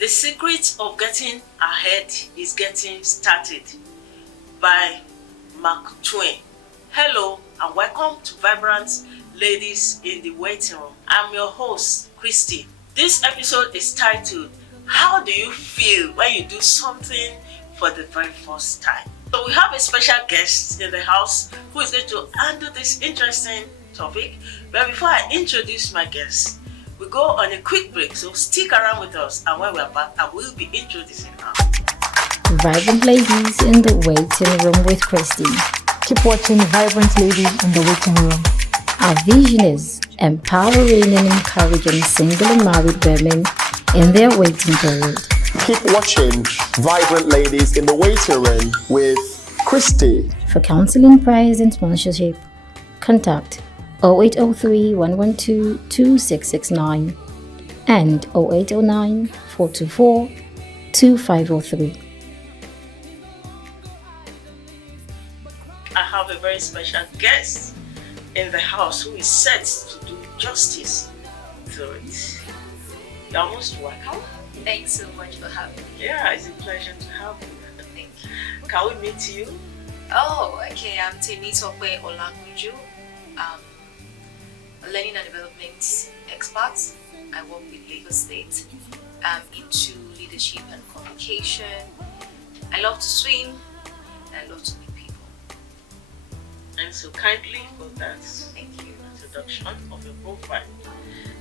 The secret of getting ahead is getting started by Mark Twain. Hello and welcome to Vibrant Ladies in the Waiting Room. I'm your host, Christy. This episode is titled, How do you feel when you do something for the very first time? So we have a special guest in the house who is going to handle this interesting topic. But before I introduce my guest, we go on a quick break, so stick around with us, and when we're back, I will be introducing her. Vibrant Ladies in the Waiting Room with Christy. Keep watching Vibrant Ladies in the Waiting Room. Our vision is empowering and encouraging single and married women in their waiting period. Keep watching Vibrant Ladies in the Waiting Room with Christy. For counseling, price and sponsorship, contact 0803 112 2669 and 0809 424 2503. I have a very special guest in the house who is set to do justice to it. You're most welcome. Thanks so much for having me. Yeah, it's a pleasure to have you. Thank you. Can we meet you? Oh, okay. I'm Temitope Olagunju. A learning and development expert. I work with Lagos State. I'm into leadership and communication. I love to swim and I love to meet people. And so kindly for that Thank you. introduction of your profile.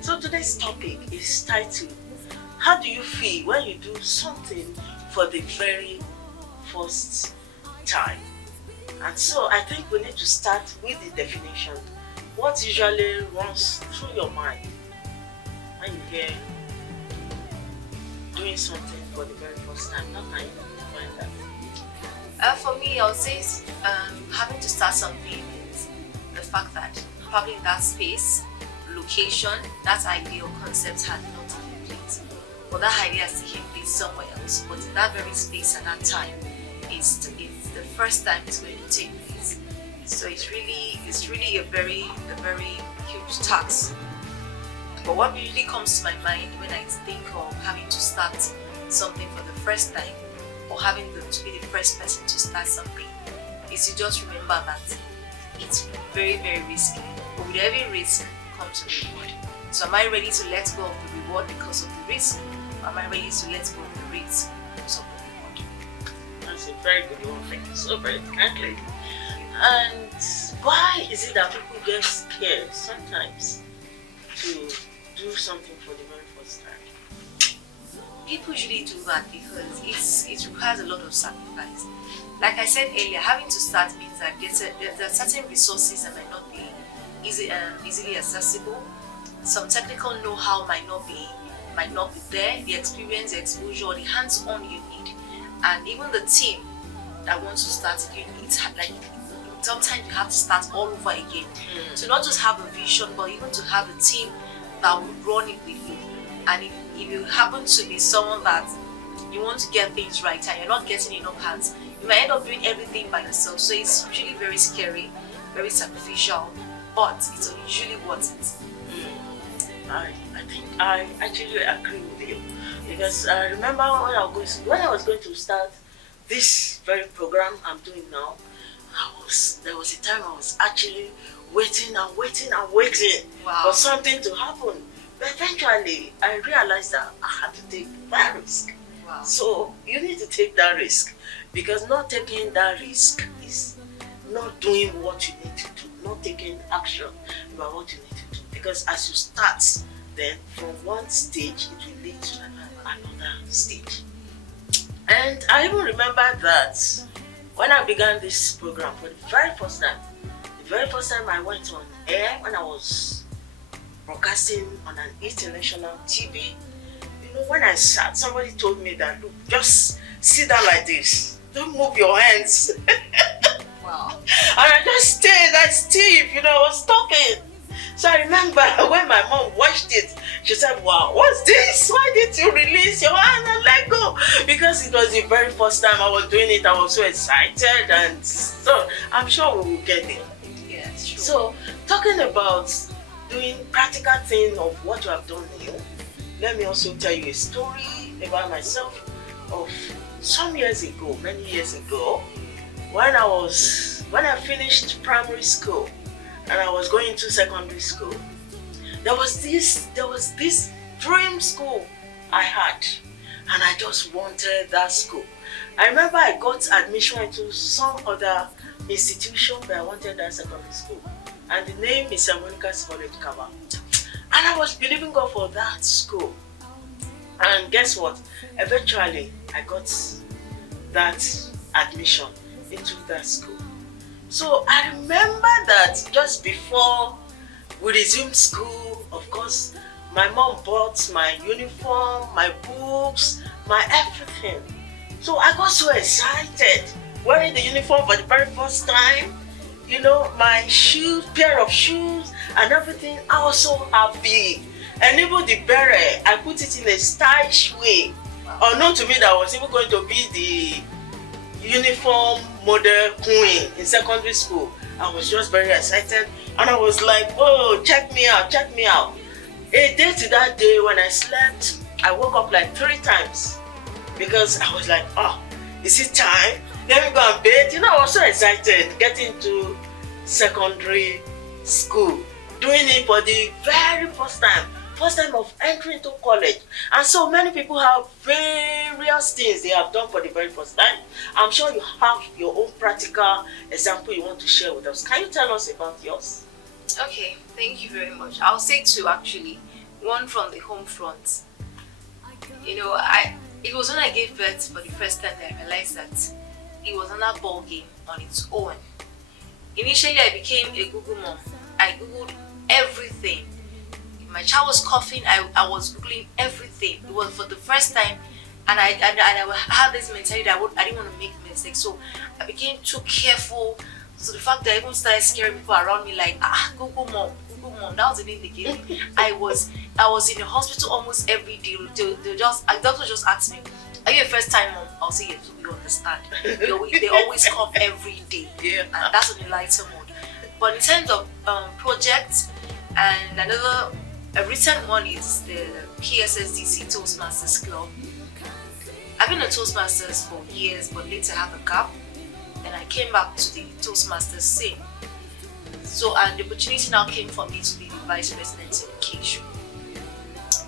So today's topic is titled, How do you feel when you do something for the very first time? And so I think we need to start with the definition. What usually runs through your mind when you hear doing something for the very first time? How can you define that? For me, I would say having to start something is the fact that probably in that space, location, that idea or concept had not taken place. But that idea has taken place somewhere else. But in that very space at that time, it's the first time it's going to take place. So it's really a very huge task. But what usually comes to my mind when I think of having to start something for the first time, or having to be the first person to start something, is to just remember that it's very, very risky. But with every risk comes a reward. So am I ready to let go of the reward because of the risk? Or am I ready to let go of the risk because of the reward? That's a very good one. Thank you so very kindly. And why is it that people get scared sometimes to do something for the very first time? People usually do that because it requires a lot of sacrifice. Like I said earlier, having to start means that there are certain resources that might not be easily accessible. Some technical know-how might not be there. The experience, the exposure, the hands-on you need, and even the team that wants to start it, sometimes you have to start all over again. So not just have a vision, but even to have a team that will run it with you. And if you happen to be someone that you want to get things right and you're not getting enough hands, you might end up doing everything by yourself. So it's usually very scary, very sacrificial, but it's usually worth it. I think I actually agree with you, because I remember when I was going to start this very program I'm doing now, there was a time I was actually waiting for something to happen. But eventually, I realized that I had to take that risk. Wow. So you need to take that risk, because not taking that risk is not doing what you need to do, not taking action about what you need to do. Because as you start, then from one stage, it will lead to another stage. And I even remember that when I began this program for the very first time I went on air, when I was broadcasting on an international TV, when I sat, somebody told me that, look, just sit down like this, don't move your hands. Wow. And I just stayed stiff, I was talking. So I remember when my mom watched it, she said, wow, what's this? Why did you release your hand and let go? Because it was the very first time I was doing it, I was so excited, and so I'm sure we will get there. Yes, So talking about doing practical thing of what you have done new, let me also tell you a story about myself of some years ago, many years ago, when I finished primary school and I was going to secondary school. There was this dream school I had, and I just wanted that school. I remember I got admission into some other institution, but I wanted that secondary school, and the name is St. Monica's College, Kaba. And I was believing God for that school. And guess what? Eventually, I got that admission into that school. So I remember that just before we resumed school, of course, my mom bought my uniform, my books, my everything. So I got so excited wearing the uniform for the very first time. You know, my shoes, pair of shoes and everything. I was so happy. And even the beret, I put it in a stylish way. Unknown to me that I was even going to be the uniform model queen in secondary school. I was just very excited and I was like, oh, check me out, check me out. A day to that day when I slept, I woke up like 3 times because I was like, oh, is it time? Let me go and bathe. You know, I was so excited getting to secondary school, doing it for the very first time of entering to college. And so many people have various things they have done for the very first time. I'm sure you have your own practical example you want to share with us. Can you tell us about yours? Okay, thank you very much. I'll say 2 actually. One from the home front. You know, it was when I gave birth for the first time that I realized that it was another ball game on its own. Initially, I became a Google mom. I Googled everything. If my child was coughing, I was Googling everything. It was for the first time, and I had this mentality that I didn't want to make mistakes. So I became too careful. So the fact that I even started scaring people around me, like, Google mom. That was the name they gave me. I was in the hospital almost every day. The doctor just asked me, are you a first time mom? I'll say yes, so you understand. They always come every day. Yeah. And that's on the lighter mode. But in terms of projects, and a recent one is the PSSDC Toastmasters Club. I've been a Toastmasters for years, but later I have a gap. Then I came back to the Toastmasters scene. So, and the opportunity now came for me to be the Vice President Education.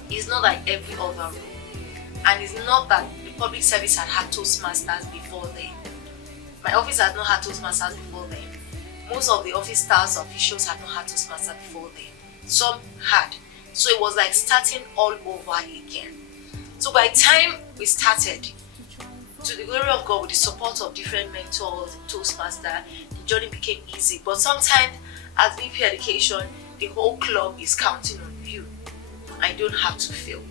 It's not like every other role. And it's not that the public service had Toastmasters before then. My office had not had Toastmasters before then. Most of the office staffs, officials had not had Toastmasters before then. Some had. So it was like starting all over again. So by the time we started, to the glory of God, with the support of different mentors, Toastmaster, the journey became easy. But sometimes, as VP Education, the whole club is counting on you. I don't have to fail.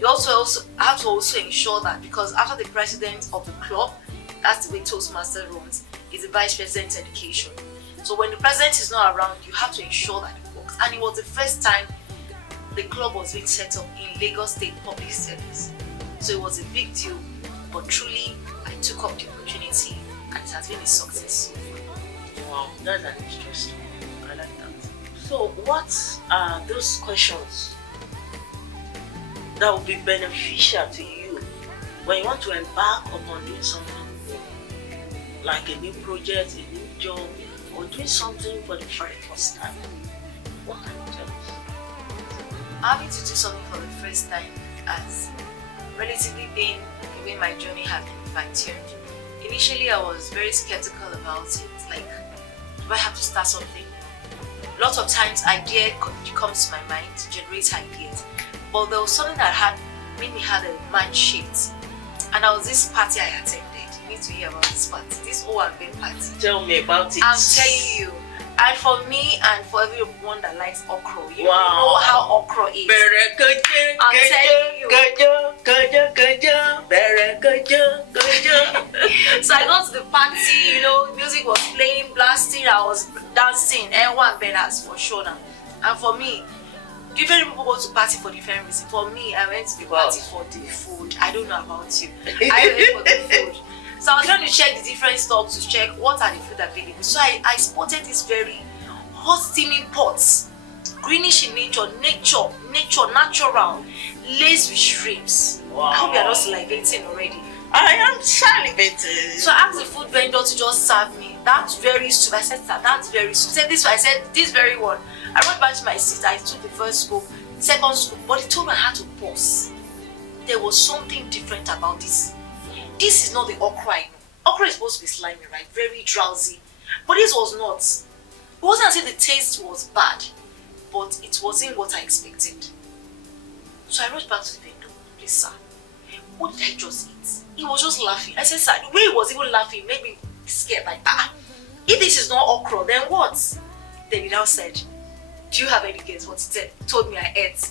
You also have to also ensure that, because after the president of the club, that's the way Toastmaster runs, is the Vice President Education. So when the president is not around, you have to ensure that it works. And it was the first time the club was being set up in Lagos State Public Service. So it was a big deal. But truly, I took up the opportunity and it has been a success so far. Wow, that's an interesting one. I like that. So what are those questions that will be beneficial to you when you want to embark upon doing something new, like a new project, a new job, or doing something for the very first time? What can you tell us? Having to do something for the first time has relatively been the way my journey has been fine-tuned. Initially, I was very skeptical about it. Like, do I have to start something? Lots of times, idea comes to my mind to generate ideas. But there was something that made me have a mind shift. And there was this party I attended. You need to hear about this party. This O&B party. Tell me about it. I'm telling you. And for me and for everyone that likes okra, you know how okra is. I'm telling you. So I got to the party, music was playing, blasting, I was dancing, everyone banners for sure now. And for me, different people go to party for different reasons. For me, I went to the party for the food. I don't know about you. I went for the food. So I was trying to check the different stocks to check what are the food available. So I spotted this very hot steaming pots, greenish in nature, natural, laced with shrimps. Wow. I hope you are not salivating already. I am salivating. So I asked the food vendor to just serve me that very soup. I said, sir, that's very soup. He said this one. I said, this very one. I went back to my seat. I took the first scoop, second scoop, but he told me I had to pause. There was something different about this. This is not the okra I know. Okra is supposed to be slimy, right? Very drowsy. But this was not. It wasn't as if the taste was bad, but it wasn't what I expected. So I wrote back to the vendor, please sir, what did I just eat? He was just laughing. I said, sir, the way he was even laughing made me scared, like, if this is not okra, then what? Then he now said, do you have any guess what he said? He told me I ate.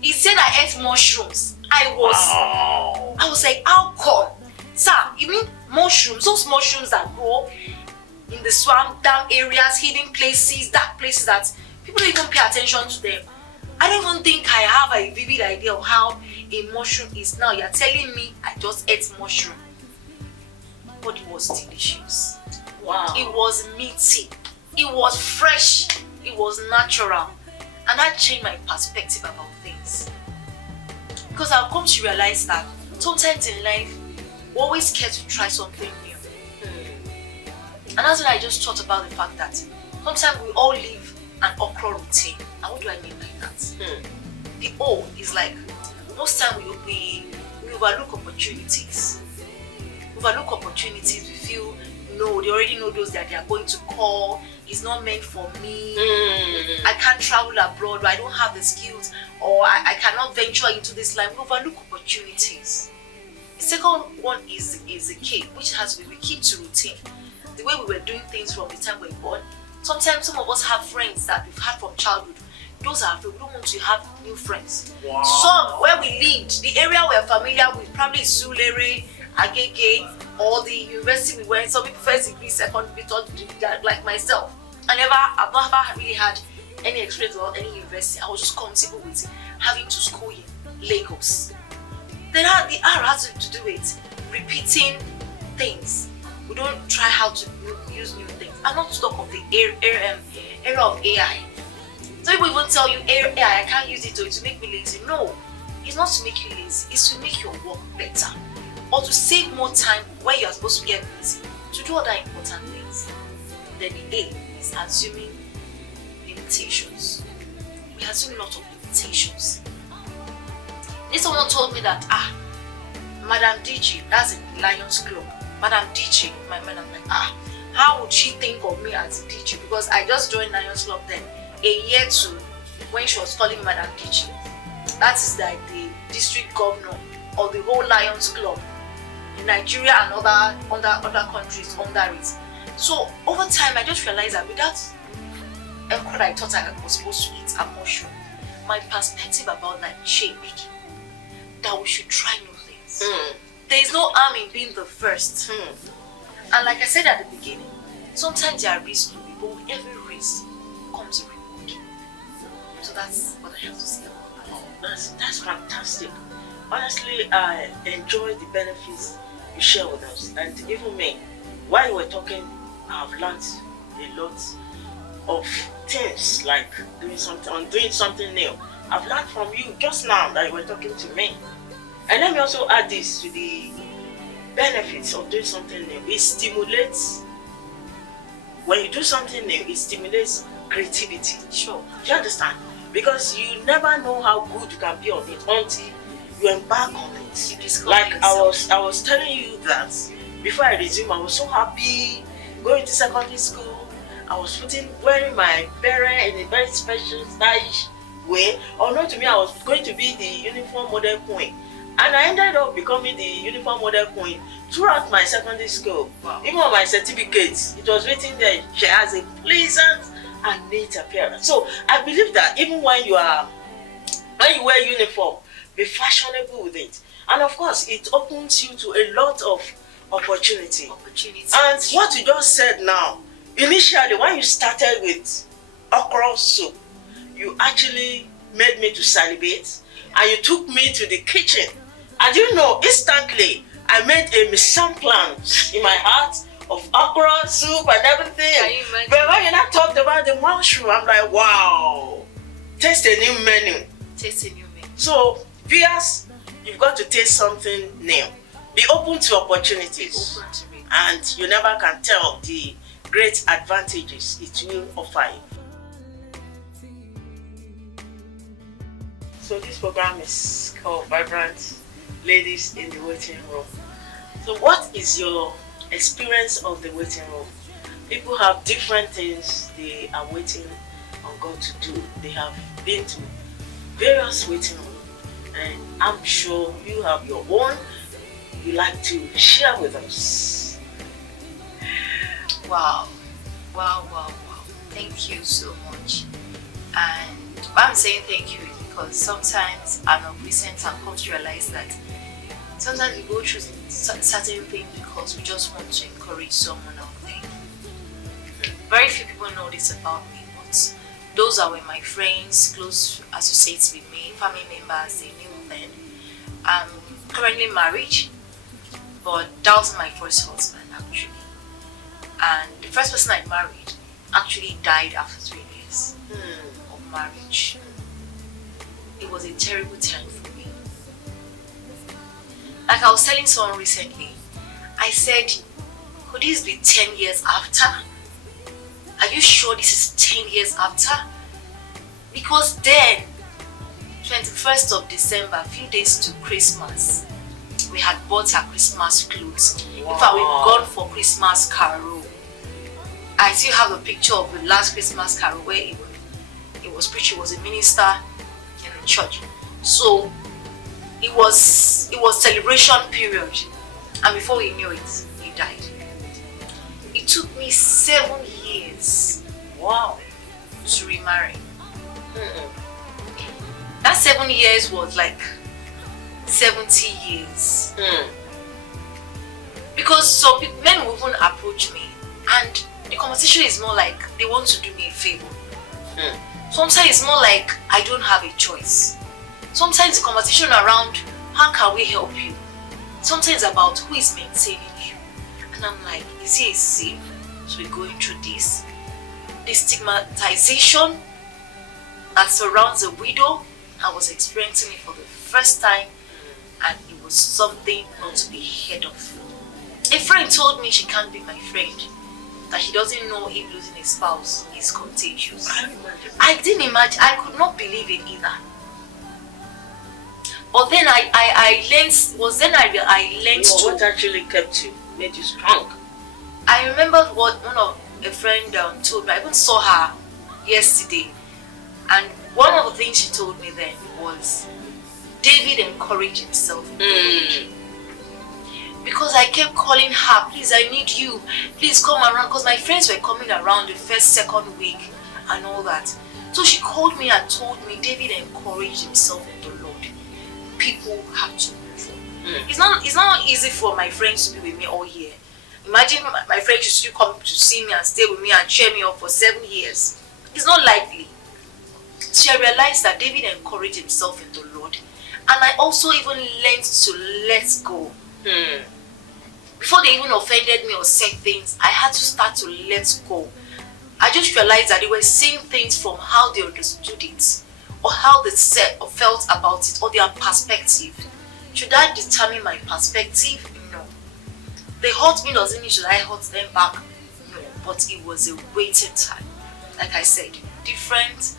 He said I ate mushrooms. I was like, how come? Sir, you mean mushrooms? Those mushrooms that grow in the swamp, down areas, hidden places, dark places that people don't even pay attention to them. I don't even think I have a vivid idea of how a mushroom is now. You're telling me I just ate mushroom. But it was delicious. Wow. It was meaty. It was fresh. It was natural. And that changed my perspective about things. Because I've come to realize that sometimes in life, we're always scared to try something new. And that's when I just thought about the fact that sometimes we all live an okra routine. And what do I mean by that? The O is like, most time we overlook opportunities. We feel, no, they already know those that they are going to call. It's not meant for me. I can't travel abroad, or I don't have the skills, or I cannot venture into this line. We overlook opportunities. The second one is the K, which has we keep to routine. The way we were doing things from the time we were born. Sometimes some of us have friends that we've had from childhood. Those are we don't want to have new friends. Wow. Some where we lived, the area we're familiar with, probably Sulere, Agege, or the university we went. Some people first degree, second degree, third degree, like myself. I've never really had any experience about any university. I was just comfortable with having to school in Lagos. Then the R has to do with repeating things. We don't try how to use new things. I'm not to talk of the era of AI. Some people even tell you AI, I can't use it to make me lazy. No, it's not to make you lazy. It's to make your work better, or to save more time when you are supposed to get busy to do other important things. Then the A is assuming limitations. We assume a lot of limitations. Then someone told me that Madam DJ, that's in Lions Club. Madam DJ, my man, I'm like, how would she think of me as a DJ? Because I just joined Lions Club then, a year to when she was calling me Madam DJ. That is like the district governor of the whole Lions Club in Nigeria and other countries under it. So over time, I just realized that without what I thought I was supposed to eat, a mushroom, my perspective about that changed. That we should try new things. There is no harm in being the first. And like I said at the beginning, sometimes there are risks, but with every risk comes a reward. So that's what I have to say about that. That's fantastic. Honestly, I enjoy the benefits you share with us. And even me, while you were talking, I've learned a lot of things, like doing something new. I've learned from you just now that you were talking to me. And let me also add this to the benefits of doing something new. It stimulates, when you do something new, it stimulates creativity. Sure. Do you understand? Because you never know how good you can be on it until you embark on it. You discover like yourself. I was telling you that before I resumed, I was so happy going to secondary school. I was wearing my beret in a very special, stylish way. Unknown to me, I was going to be the uniform model queen. And I ended up becoming the uniform model queen throughout my secondary school. Wow. Even on my certificates, it was written there, she has a pleasant and neat appearance. So I believe that even when you wear uniform, be fashionable with it. And of course, it opens you to a lot of opportunity. And what you just said now, initially when you started with okra soup, you actually made me to salivate, and you took me to the kitchen. And you know, instantly, I made a mise en place in my heart of okra soup and everything. Can you imagine? But when you now talked about the mushroom, I'm like, wow, taste a new menu. Taste a new menu. So, viewers, you've got to taste something new. Be open to opportunities. Open to it. And you never can tell the great advantages it will offer you. So this program is called Vibrant Ladies in the Waiting Room. So what is your experience of the waiting room? People have different things they are waiting on God to do. They have been to various waiting rooms, and I'm sure you have your own you like to share with us. Wow. Thank you so much. And why I'm saying thank you is because sometimes and of recent I've come to realize that sometimes we go through certain things because we just want to encourage someone out there. Very few people know this about me, but those that were my friends, close associates with me, family members, they knew then. I'm currently married, but that was my first husband actually. And the first person I married actually died after 3 years of marriage. It was a terrible time for me. Like I was telling someone recently, I said, could this be 10 years after? Are you sure this is 10 years after? Because then, 21st of December, a few days to Christmas, we had bought our Christmas clothes. Wow. In fact, we've gone for Christmas carol. I still have a picture of the last Christmas carol where it was preached. It was a minister in the church. So it was celebration period, and before we knew it, he died. It took me 7 years, Wow, to remarry. That 7 years was like 70 years. Because some men will even approach me, and the conversation is more like they want to do me a favor. Sometimes it's more like I don't have a choice. Sometimes the conversation around how can we help you? Sometimes about who is maintaining you. And I'm like, is he a sin? So we're going through this. The stigmatization that surrounds a widow, I was experiencing it for the first time, and it was something not to be heard of. A friend told me she can't be my friend, that she doesn't know if losing a spouse is contagious. I didn't imagine, I could not believe it either. But then I learned what actually kept you, made you strong? I remembered what one of a friend told me. I even saw her yesterday, and one of the things she told me then was David encouraged himself. Because I kept calling her, please, I need you, please come around, because my friends were coming around the first, second week and all that. So she called me and told me David encouraged himself in the Lord. People have to move on. It's not easy for my friends to be with me all year. Imagine my friends used to come to see me and stay with me and cheer me up for 7 years. It's not likely. So I realized that David encouraged himself in the Lord, and I also even learned to let go. Before they even offended me or said things, I had to start to let go. I just realized that they were saying things from how they understood it, or how they said or felt about it, or their perspective. Should I determine my perspective? No. They hurt me doesn't mean should I hurt them back? No. But it was a waiting time. Like I said, different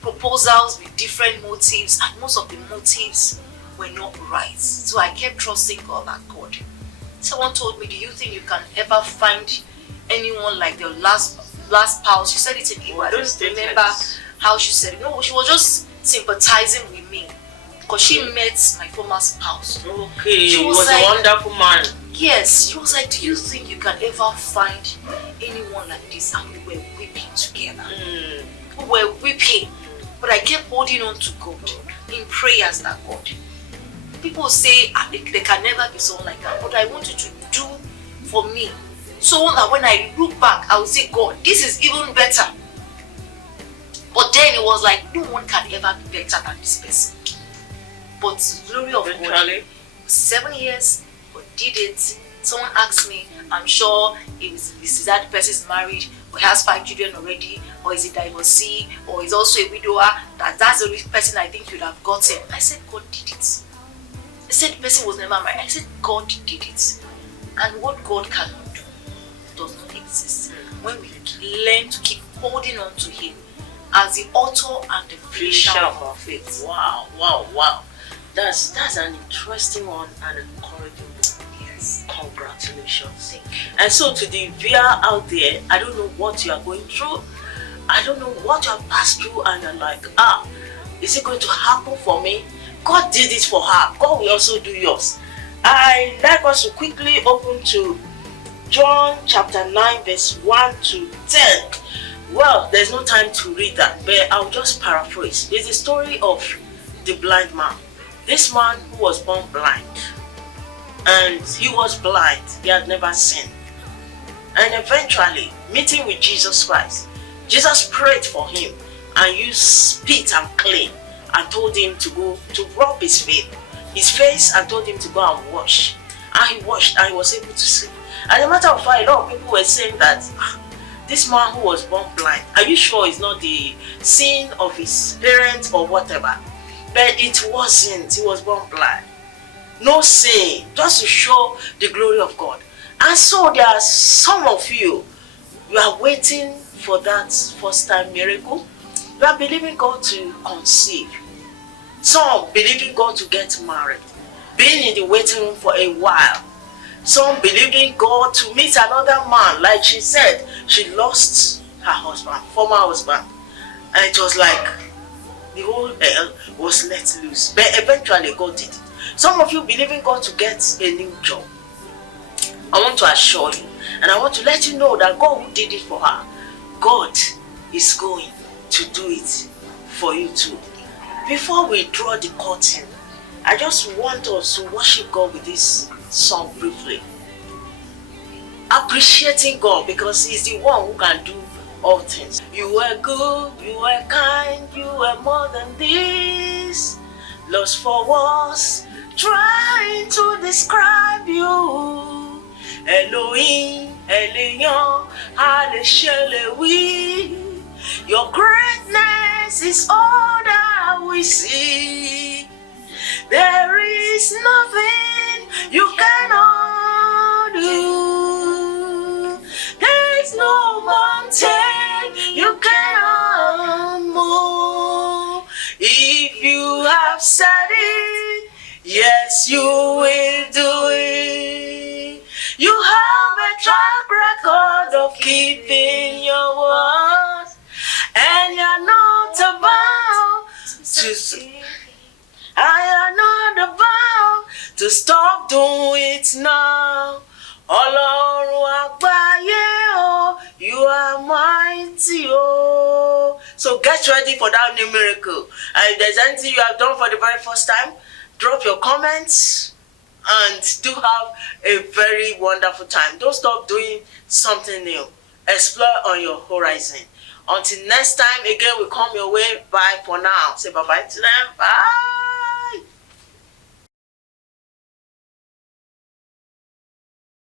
proposals with different motives, and most of the motives were not right. So I kept trusting God that God. Someone told me, do you think you can ever find anyone like the last spouse? She said it in Igbo. I don't remember how she said it. No, she was just sympathizing with me because she met my former spouse. Okay, she was like, a wonderful man. Yes, she was like, do you think you can ever find anyone like this? And we were weeping together. We were weeping. But I kept holding on to God in prayers that God. People say they can never be someone like that, but I want you to do for me so that when I look back, I will say, God, this is even better. But then it was like, no one can ever be better than this person. But the glory of God, 7 years, but did it. Someone asked me, I'm sure if that person is married or has 5 children already, or is a divorcee, or is also a widower, that's the only person I think you'd have gotten. I said, God did it. I said the person was never married. I said, God did it. And what God cannot do does not exist. When we learn to keep holding on to Him as the author and the finisher of our faith. Wow. That's an interesting one and encouraging one. Yes. Congratulations. And so to the viewer out there, I don't know what you are going through. I don't know what you have passed through, and you're like, is it going to happen for me? God did it for her. God will also do yours. I like us to quickly open to John chapter 9 verse 1 to 10. Well, there's no time to read that, but I'll just paraphrase. It's the story of the blind man. This man who was born blind. And he was blind. He had never seen. And eventually, meeting with Jesus Christ, Jesus prayed for him and used spit and clay and told him to go to rub his face and told him to go and wash. And he washed and he was able to see. As a matter of fact, a lot of people were saying that this man who was born blind, are you sure it's not the sin of his parents or whatever? But it wasn't. He was born blind. No sin, just to show the glory of God. And so there are some of you are waiting for that first time miracle. You are believing God to conceive. Some believing God to get married. Being in the waiting room for a while. Some believing God to meet another man. Like she said, she lost her husband, former husband. And it was like the whole hell was let loose. But eventually God did it. Some of you believing God to get a new job. I want to assure you, and I want to let you know that God who did it for her, God is going to do it for you too. Before we draw the curtain, I just want us to worship God with this song briefly. Appreciating God because He's the one who can do all things. You were good, you were kind, you were more than this. Lost for words, trying to describe you. Elohim, Elion, Haleshelewi. Your greatness is all that we see. There is nothing you cannot do. There is no mountain you cannot move. If you have said it, yes, you will do it. You have a track record of keeping your word, and you're not about to. I am not about to stop doing it now. Ọlọ́run àgbáyé o, you are mighty o. So get ready for that new miracle. And if there's anything you have done for the very first time, drop your comments and do have a very wonderful time. Don't stop doing something new. Explore on your horizon. Until next time, again, we come your way. Bye for now. Say bye-bye to them. Bye.